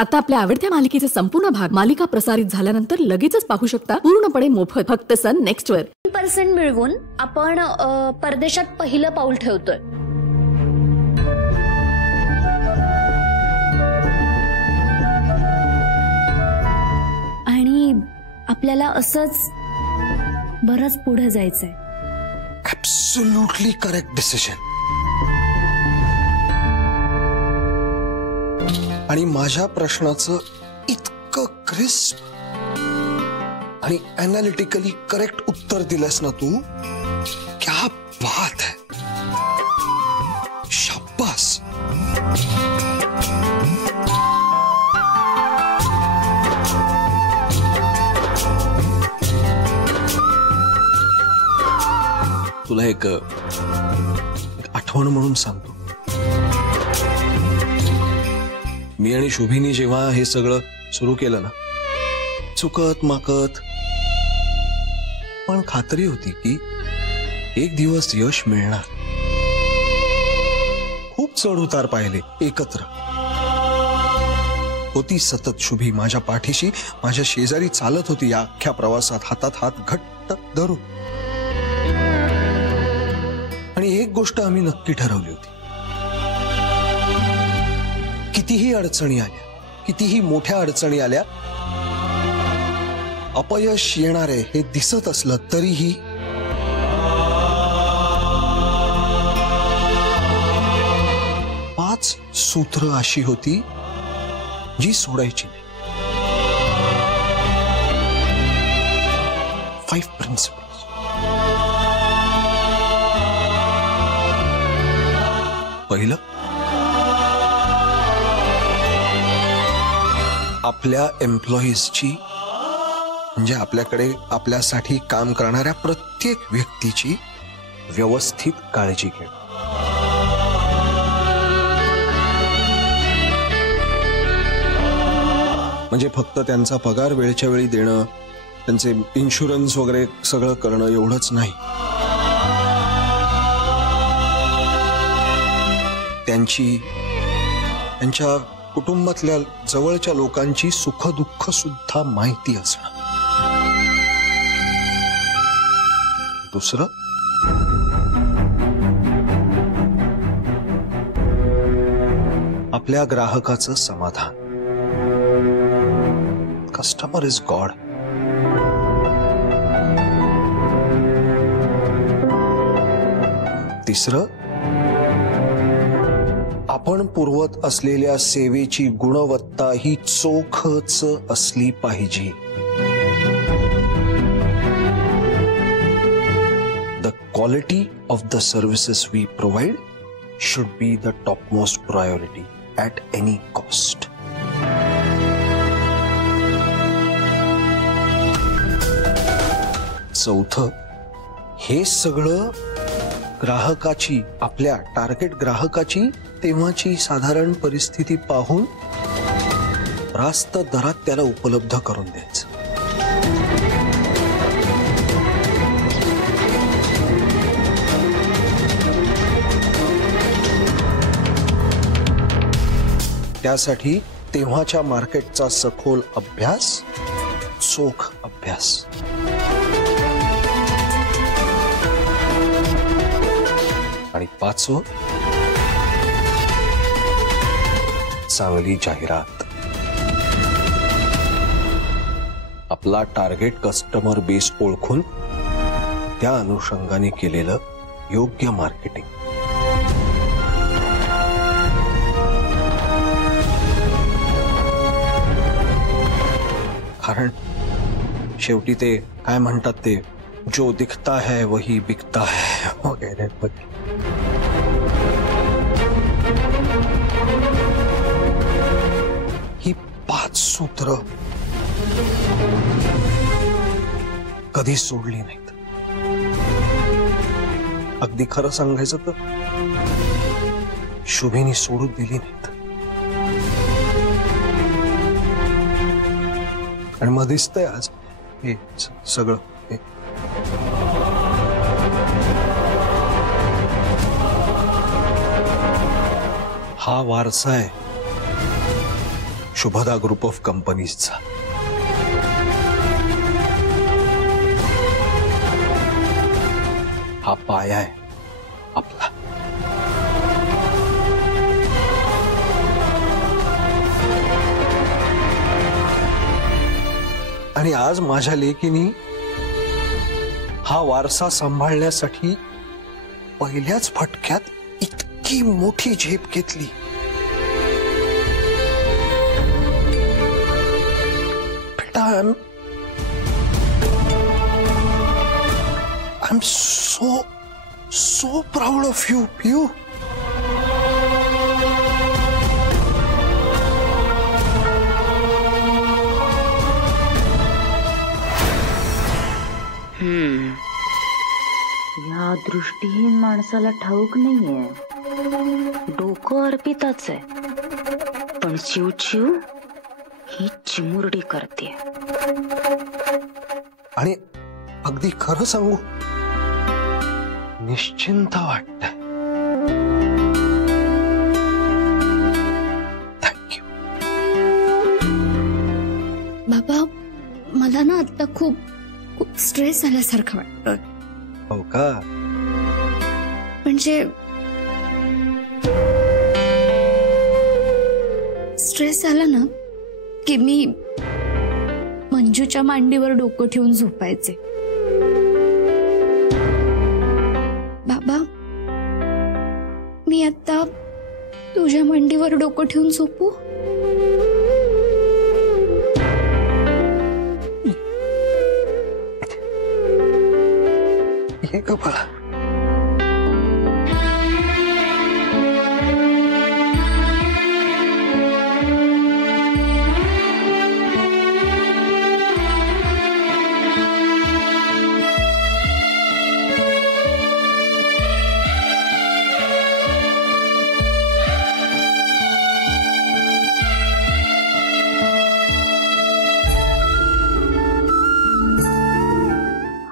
आता आपल्या आवडत्या मालिकेचे संपूर्ण भाग मालिका प्रसारित झाल्यानंतर लगेचच पाहू शकता पूर्णपणे मोफत फक्त सन नेक्स्ट वर. 3% मिळवून आपण परदेशात पहिलं पाऊल ठेवतोय. आणि आपल्याला असंच बरंच पुढे जायचंय. Absolutely correct decision. आणि माझ्या प्रश्नाचं इतकं क्रिस्प आणि एनालिटिकली करेक्ट उत्तर दिलंस ना तू. क्या बात है, शाबास. तुला एक आठवण म्हणून सांगतो. मी आणि शुभीनी जेव्हा हे सगळं सुरू केलं ना, चुकत माकत, पण खात्री होती की एक दिवस यश मिळणार. खूप चढ उतार पाहिले एकत्र. होती सतत शुभी माझ्या पाठीशी, माझ्या शेजारी चालत होती या अख्ख्या प्रवासात, हातात हात घट्ट धरून. आणि एक गोष्ट आम्ही नक्की ठरवली होती, कितीही अडचणी आल्या, कितीही मोठ्या अडचणी आल्या, अपयश येणारे हे दिसत असलं तरीही पाच सूत्र अशी होती जी सोडायची नाही. 5 प्रिन्सिपल्स. पहिलं, आपल्या एम्प्लॉईजची म्हणजे आपल्याकडे आपल्यासाठी काम करणाऱ्या प्रत्येक व्यक्तीची व्यवस्थित काळजी घेणं. म्हणजे फक्त त्यांचा पगार वेळच्या वेळी देणं, त्यांचे इन्शुरन्स वगैरे सगळं करणं एवढंच नाही. त्यांच्या कुटुंबातल्या जवळच्या लोकांची सुख-दुःख सुद्धा माहिती असणं. दुसरं, आपल्या ग्राहकाचं समाधान. Customer is God. तिसरं, आपण पुरवत असलेल्या सेवेची गुणवत्ता ही चोखच असली पाहिजे. The quality of the services we provide should be the topmost priority at any cost. चौथं, हे सगळं ग्राहकाची, आपल्या टार्गेट ग्राहकाची तेव्हाची साधारण परिस्थिती पाहून रास्त दरात त्याला उपलब्ध करून द्यायचं. त्यासाठी तेव्हाच्या मार्केटचा सखोल अभ्यास, चोख अभ्यास. आणि पाचवं, चांगली जाहिरात. आपला टार्गेट कस्टमर बेस ओळखून त्या अनुषंगाने केलेलं योग्य मार्केटिंग. कारण शेवटी ते काय म्हणतात ते, जो दिखता है वही बिकता है वगैरे. ही 5 सूत्र कधी सोडली नाहीत. अगदी खरं सांगायचं तर शुभीनी सोडून दिली नाहीत. आणि मग दिसतंय आज हे सगळं. हा वारसा आहे शुभदा ग्रुप ऑफ कंपनीजचा. हा पाया आहे आपला. आणि आज माझ्या लेकीनी हा वारसा सांभाळण्यासाठी पहिल्याच फटक्यात इतकी मोठी झेप घेतली. बेटा, I'm so proud of you, Piyu. या दृष्टीहीन माणसाला ठाऊक नाहीये. डोकं अर्पिताच आहे, पण चिवचिव ही चिमुरडी करते. आणि अगदी खरं सांगू, निश्चिंत वाटतंय. थँक्यू. बाबा, मला ना आता खूप स्ट्रेस आल्यासारखं वाटतं. हो का? म्हणजे स्ट्रेस आला ना की मी मंजूच्या मांडीवर डोकं ठेवून झोपायचे. बाबा, मी आता तुझ्या मांडीवर डोकं ठेवून झोपू? ये का बाळा.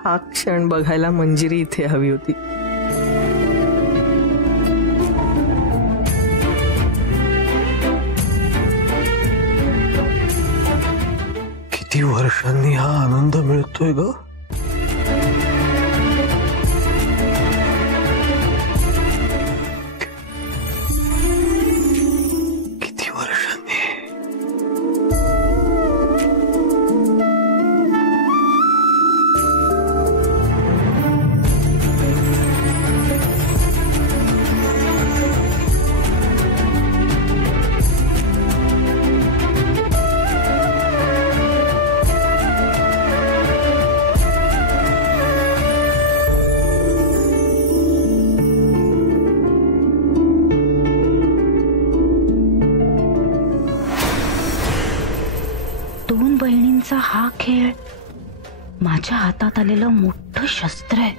हा क्षण बघायला मंजिरी इथे हवी होती. किती वर्षांनी हा आनंद मिळतोय ग. किती वर्षांनी. दोन बहिणींचा हा खेळ माझ्या हातात आलेलं मोठं शस्त्र आहे.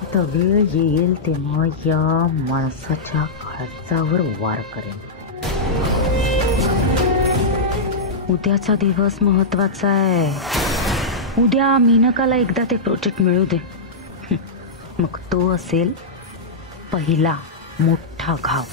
आता वेळ येईल तेव्हा या माणसाच्या काळजावर वार करेन. उद्याचा दिवस महत्वाचा आहे. उद्या मेनकाला एकदा ते प्रोजेक्ट मिळू दे. मग तो असेल पहिला मोठा घाव.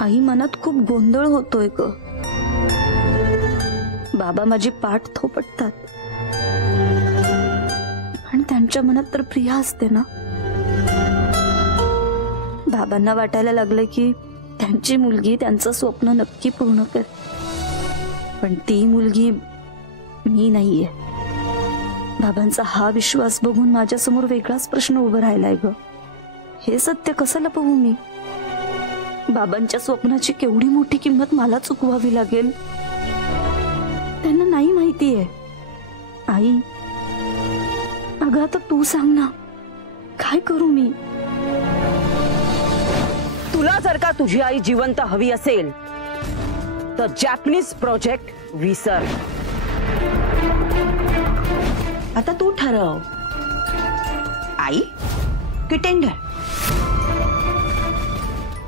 आई, मनात खूप गोंधळ होतोय ग. बाबा माझी पाठ थोपटतात, आणि त्यांच्या मनात तर प्रिया असते ना. बाबांना वाटायला लागलं की त्यांची मुलगी त्यांचं स्वप्न नक्की पूर्ण कर, पण ती मुलगी मी नाहीये. बाबांचा हा विश्वास बघून माझ्यासमोर वेगळाच प्रश्न उभा राहिलाय ग. हे सत्य कसं लपवू मी? बाबांच्या स्वप्नाची केवढी मोठी किंमत मला चुकवावी लागेल, त्यांना नाही माहितीये. आई, अगं आता तू सांग ना, काय करू मी? तुला जर का तुझी आई जिवंत हवी असेल द जॅपनीज प्रोजेक्ट विसर. आता तू ठरव, आई की टेंडर?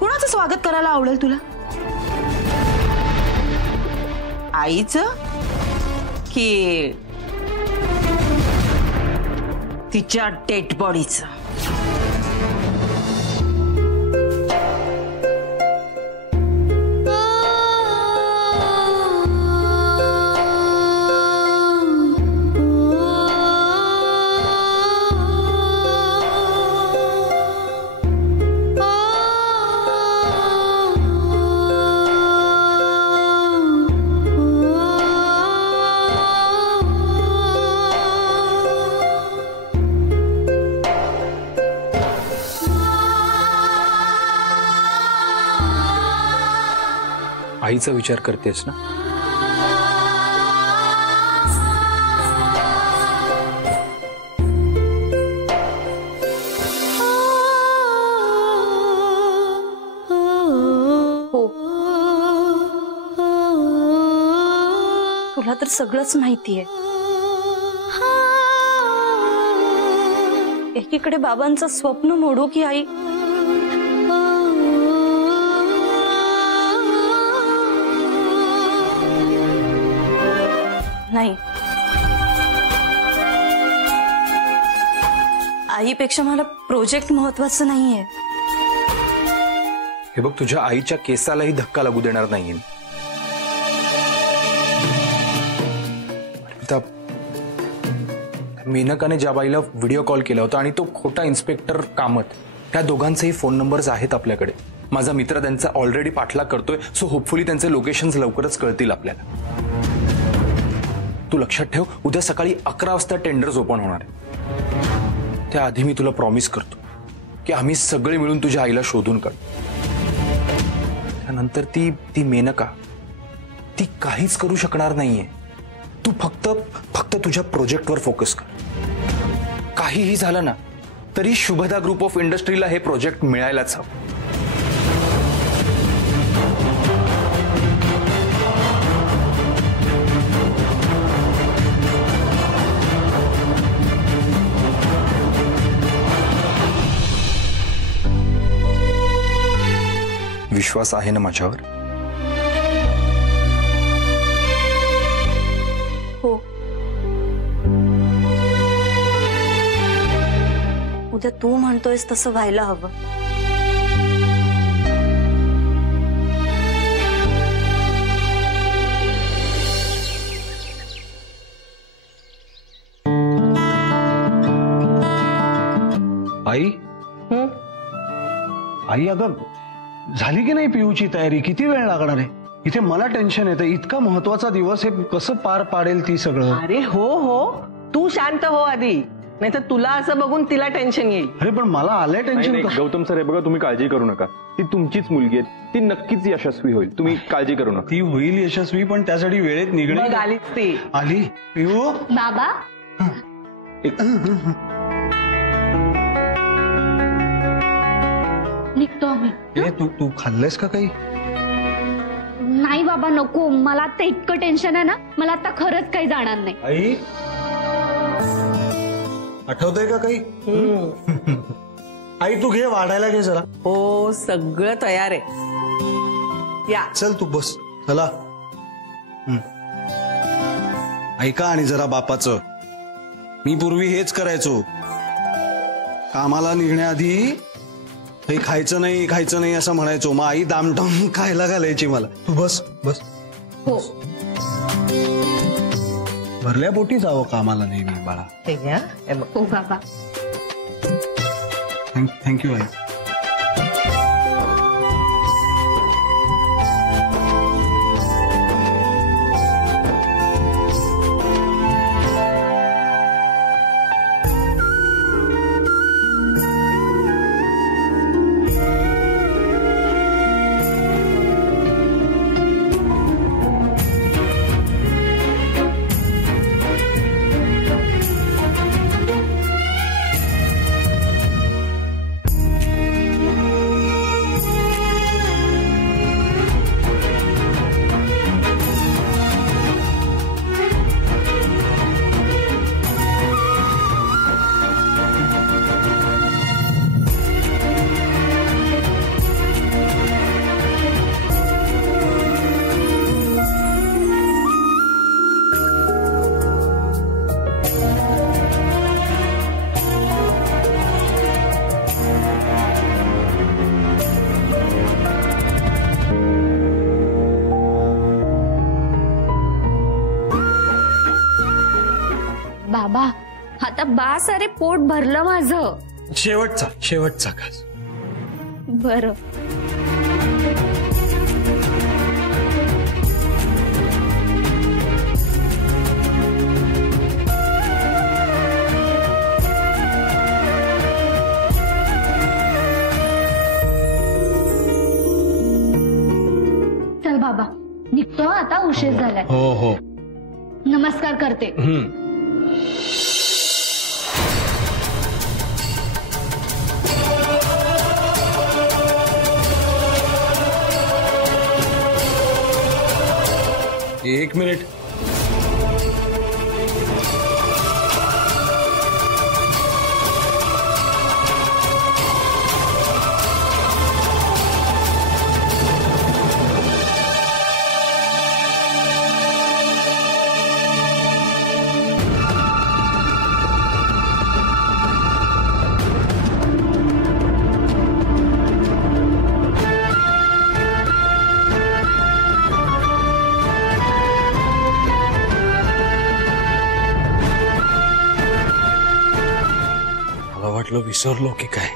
कुणाचं स्वागत करायला आवडेल तुला? आईचं की तिच्या डेड बॉडीचं? आईचा विचार करतेस ना? हो, तुला तर सगळंच माहितीये. एकीकडे बाबांचं स्वप्न मोडू की आई? नाही, आईपेक्षा मला प्रोजेक्ट महत्वाचं नाहीये. हे बघ, तुझ्या आईच्या केसालाही धक्का लागू देणार नाहीये. मेनकाने ज्या बाईला व्हिडिओ कॉल केला होता आणि तो खोटा इन्स्पेक्टर कामत, त्या दोघांचेही फोन नंबर्स आहेत आपल्याकडे. माझा मित्र त्यांचा ऑलरेडी पाठलाग करतोय, सो होपफुली त्यांचे लोकेशन्स लवकरच कळतील आपल्याला. तू लक्षात ठेव, उद्या सकाळी 11 वाजता टेंडर्स ओपन होणार आहे. त्याआधी मी तुला प्रॉमिस करतो की आम्ही सगळे मिळून तुझ्या आईला शोधून काढू. त्यानंतर ती मेनका, ती काहीच करू शकणार नाहीये. तू फक्त तुझ्या प्रोजेक्टवर फोकस कर. काहीही झालं ना तरी शुभदा ग्रुप ऑफ इंडस्ट्रीला हे प्रोजेक्ट मिळायलाच हवं. विश्वास आहे ना माझ्यावर? हो, उद्या तू म्हणतोयस तसं व्हायला हवं. आई, आई अगं झाली की नाही पिऊची तयारी? किती वेळ लागणार आहे? इथे मला टेन्शन येतं. इतका महत्वाचा दिवस, हे कसं पार पाडेल ती सगळं? अरे हो, तू शांत हो आधी, नाही तर तुला असं बघून तिला टेन्शन येईल. अरे पण मला आलंय टेन्शन. गौतम सर, हे बघा, तुम्ही काळजी करू नका. ती तुमचीच मुलगी आहे, ती नक्कीच यशस्वी होईल. तुम्ही काळजी करू नका. ती होईल यशस्वी, पण त्यासाठी वेळेत निघणे. आलीच ती. आली पिऊ. बाबा, निघतो आम्ही. तू खाल्लेस का काही? नाही बाबा, नको. मला आता इतकं टेन्शन आहे ना, मला आता खरंच काही जाणार नाही. आई, आठवतंय का काही? आई तू घे, वाढायला घे जरा. हो, सगळं तयार आहे. या चल तू बस. चला. ऐका, आणि जरा बापाचं, मी पूर्वी हेच करायचो. कामाला निघण्याआधी काही खायचं नाही असं म्हणायचो. मग आई दामटाम खायला घालायची मला. तू बस बस. हो, भरल्या पोटी जावं कामाला नेहमी बाळा. हो बाबा. थँक्यू आई. बाबा आता बास, अरे पोट भरलं माझं. शेवटचा घास. बरं. चल बाबा निघतो आता, उशीर झालाय. हो. नमस्कार करते. एक मिनिट. मला वाटलं विसरलो की काय.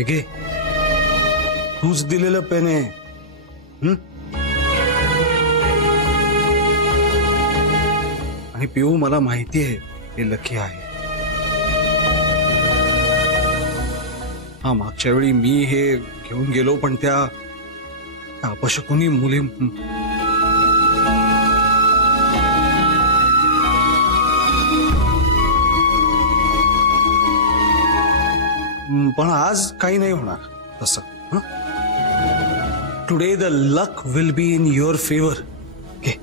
घे, तूच दिलेलं पेन आहे. आणि पिऊ मला माहिती आहे हे लकी आहे. हा मागच्या वेळी मी हे घेऊन गेलो पण त्या अपशकुनी मुली पण आज काही नाही होणार तसं. Today the luck will be in your favour. Okay.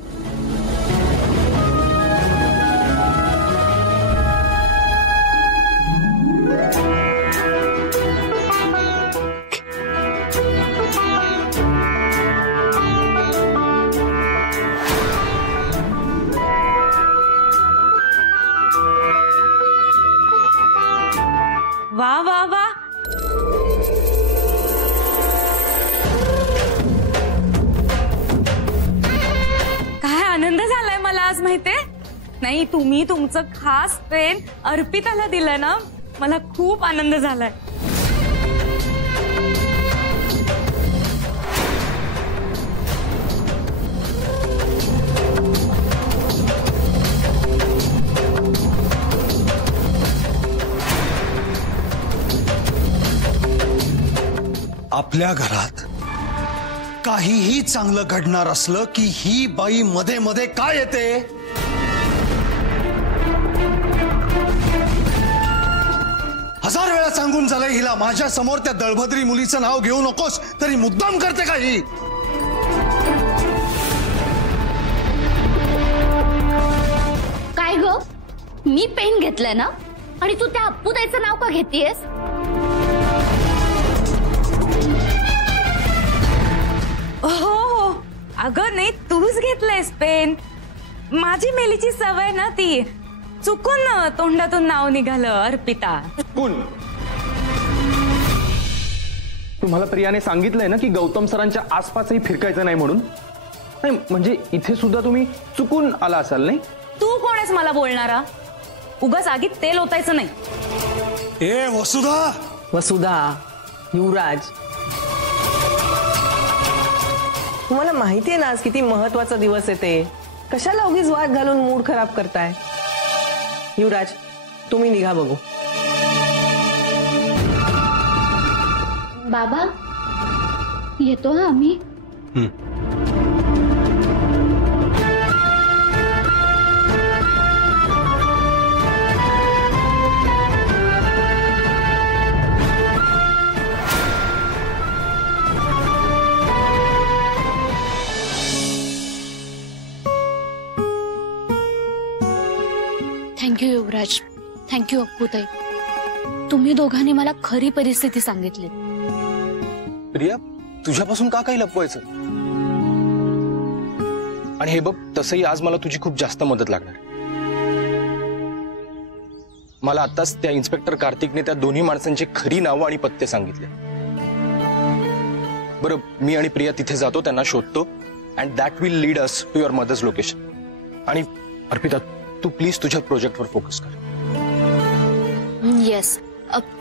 वा वा वा. काय आनंद झालाय मला आज माहितीये. नाही तुम्ही तुमचं खास पेन अर्पिताला दिलं ना, मला खूप आनंद झालाय. आपल्या घरात काहीही चांगलं घडणार असलं की ही बाई मध्ये मध्ये काय येते. हजार वेळा सांगून झालंय हिला माझ्या समोर त्या दळभद्री मुलीचं नाव घेऊ नकोस, तरी मुद्दाम करते का ही. काय ग, मी पेन घेतलाय ना आणि तू त्या अप्पूताईचं नाव का घेतीयस. हो अगं नाही, तूच घेतलंयस पेन. माझी मेलीची सवय ना ती, चुकून तोंडातून नाव निघालं अर्पिता. कोण तुम्हाला प्रियाने सांगितलंय ना की गौतम सरांच्या आसपासही फिरकायचं नाही म्हणून. नाही म्हणजे इथे सुद्धा तुम्ही चुकून आला असाल. नाही तू कोण आहेस मला बोलणारा. उगाच आगीत तेल ओतायचं नाही. ए वसुधा, युवराज, तुम्हाला माहिती आहे ना आज किती महत्वाचा दिवस आहे ते. कशाला उगीच वाद घालून मूड खराब करताय. युवराज तुम्ही निघा बघू. बाबा येतो हा आम्ही. थँक्यू युवराज, थँक्यू अप्पूताई. तुम्ही दोघांनी मला खरी परिस्थिती सांगितली. प्रिया, तुझ्यापासून का काही लपवायचं. आणि हे बघ, तसंही आज मला तुझी खूप जास्त मदत लागणार. मला आताच त्या इन्स्पेक्टर कार्तिकने त्या दोन्ही माणसांची खरी नावं आणि पत्ते सांगितले. बरं मी आणि प्रिया तिथे जातो, त्यांना शोधतो and that will lead us to your mother's location. आणि अर्पिता तू प्लीज तुझ्या प्रोजेक्टवर फोकस कर. येस,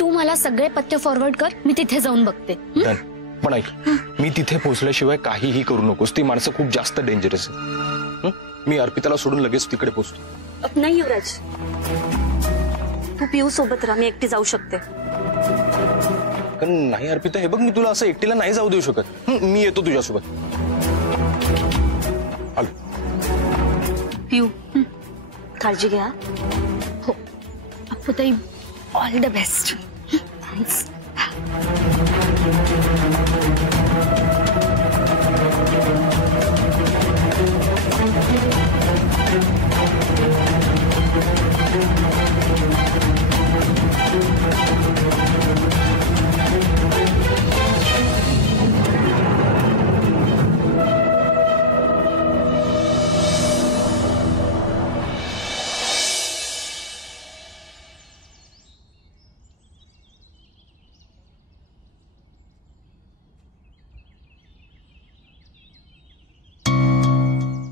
तू मला सगळे पत्ते फॉरवर्ड कर, मी तिथे जाऊन बघते. डन. पण ऐक, मी तिथे पोहोचल्याशिवाय काहीही करू नकोस. ती माणसं खूप जास्त डेंजरस आहेत. मी अर्पिताला सोडून लगेच तिकडे पोहोचतो. नाही युवराज, तू पिऊ सोबत राहा, मी एकटी जाऊ शकते. कारण नाही अर्पिता, हे बघ मी तुला असं एकटीला नाही जाऊ देऊ शकत. मी येतो तुझ्यासोबत. आलो. पिऊ काळजी घ्या. हो अप्पूताई, all the best. Thanks.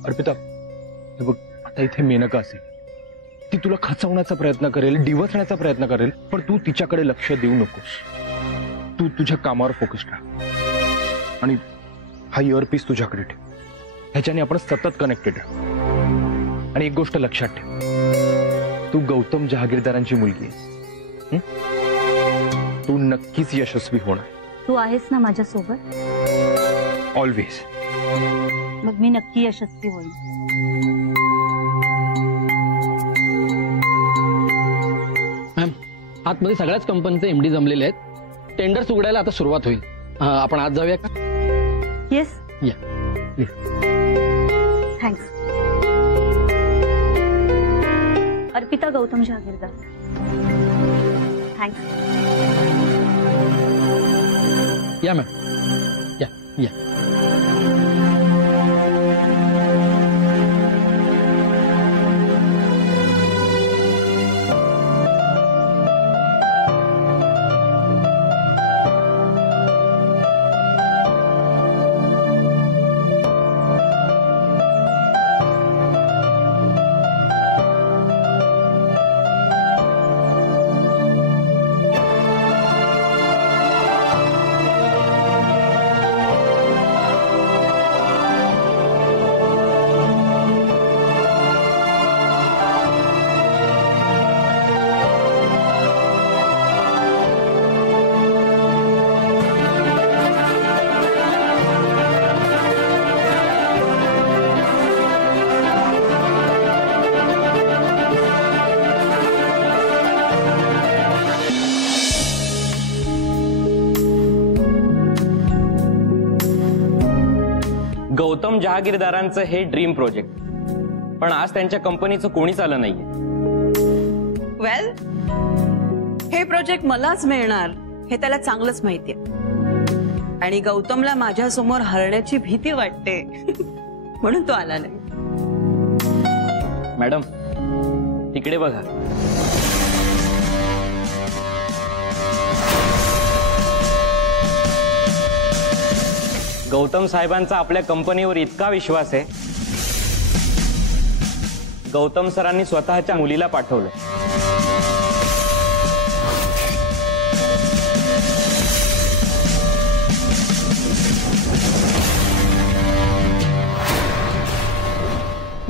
Arpita, हे बघ आता इथे मेनका असेल, ती तुला खचवण्याचा प्रयत्न करेल, डिवचण्याचा प्रयत्न करेल, पण तू तिच्याकडे लक्ष देऊ नकोस. तू तुझ्या कामावर फोकस ठेव आणि हा इयरपीस तुझ्याकडे ठेव. ह्याच्याने आपण सतत कनेक्टेड राहू. आणि एक गोष्ट लक्षात ठेव, तू गौतम जहागीरदारांची मुलगी आहेस. तू नक्कीच यशस्वी होणार. तू आहेस ना माझ्यासोबत? ऑलवेज. मग मी नक्की यशस्वी होईल. मॅम, आतमध्ये सगळ्याच कंपनीचे एमडी जमलेले आहेत. टेंडर्स उघडायला आता सुरुवात होईल. आपण आज जाऊया का? येस. या please. Thanks. Arpita Gautam Jahagirdar. Thanks. या मॅम, या या. गौतम जहागीरदारांचं हे ड्रीम प्रोजेक्ट, पण आज त्यांच्या कंपनीचं कोणीच आलं नाहीये. वेल, हे प्रोजेक्ट मलाच मिळणार हे त्याला चांगलंच माहितीये आणि गौतमला माझ्यासमोर हरण्याची भीती वाटते म्हणून तो आला नाही. मॅडम तिकडे बघा. गौतम साहेबांचा आपल्या कंपनीवर इतका विश्वास आहे, गौतम सरांनी स्वतःच्या मुलीला पाठवलं.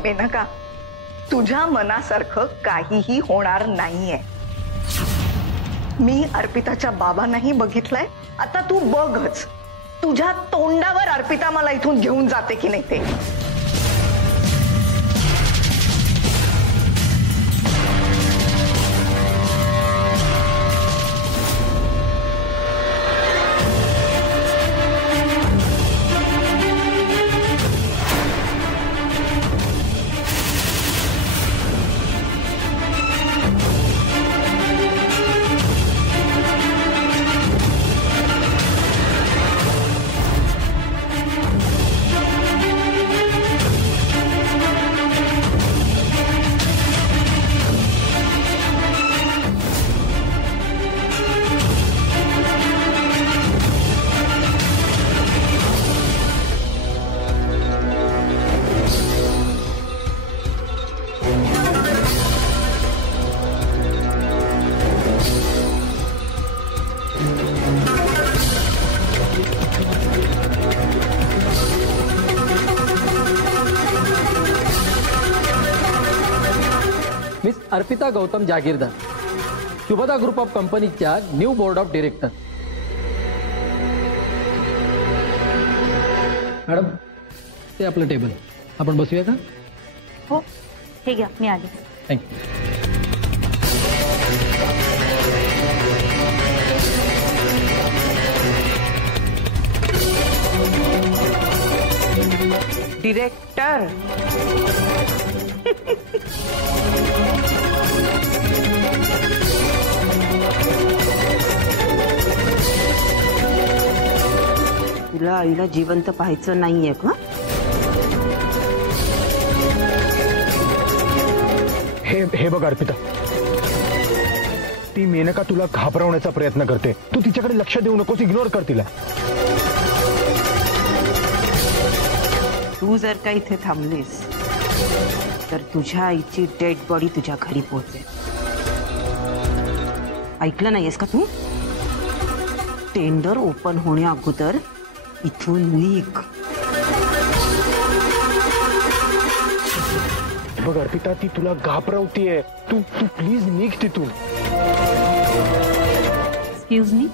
मेनका, तुझ्या मनासारखं काहीही होणार नाहीये. मी अर्पिताच्या बाबांनाही बघितलंय, आता तू बघच. तुझ्या तोंडावर अर्पिता मला इथून घेऊन जाते की नाही ते. अर्पिता गौतम जागीरदार, शुभदा ग्रुप ऑफ कंपनीच्या new board of director. Madam, ते आपलं टेबल, आपण बसूया का? हो, हे घ्या, मी आले. थँक्यू. डिरेक्टर तुला आईला जिवंत पाहायचं नाहीये का? हे बघ अर्पिता, ती मेनका तुला घाबरवण्याचा प्रयत्न करते. तू तिच्याकडे लक्ष देऊ नकोस, इग्नोर कर तिला. तू जर का इथे थांबलीस तर तुझ्या आईची डेड बॉडी तुझ्या घरी पोहोचेल. ऐकलं नाहीयेस का तू? टेंडर ओपन होण्या अगोदर इथून निघ. बघ अर्पिता, ती तुला घाबरवतीये. तू प्लीज निघ तिथून. Excuse me.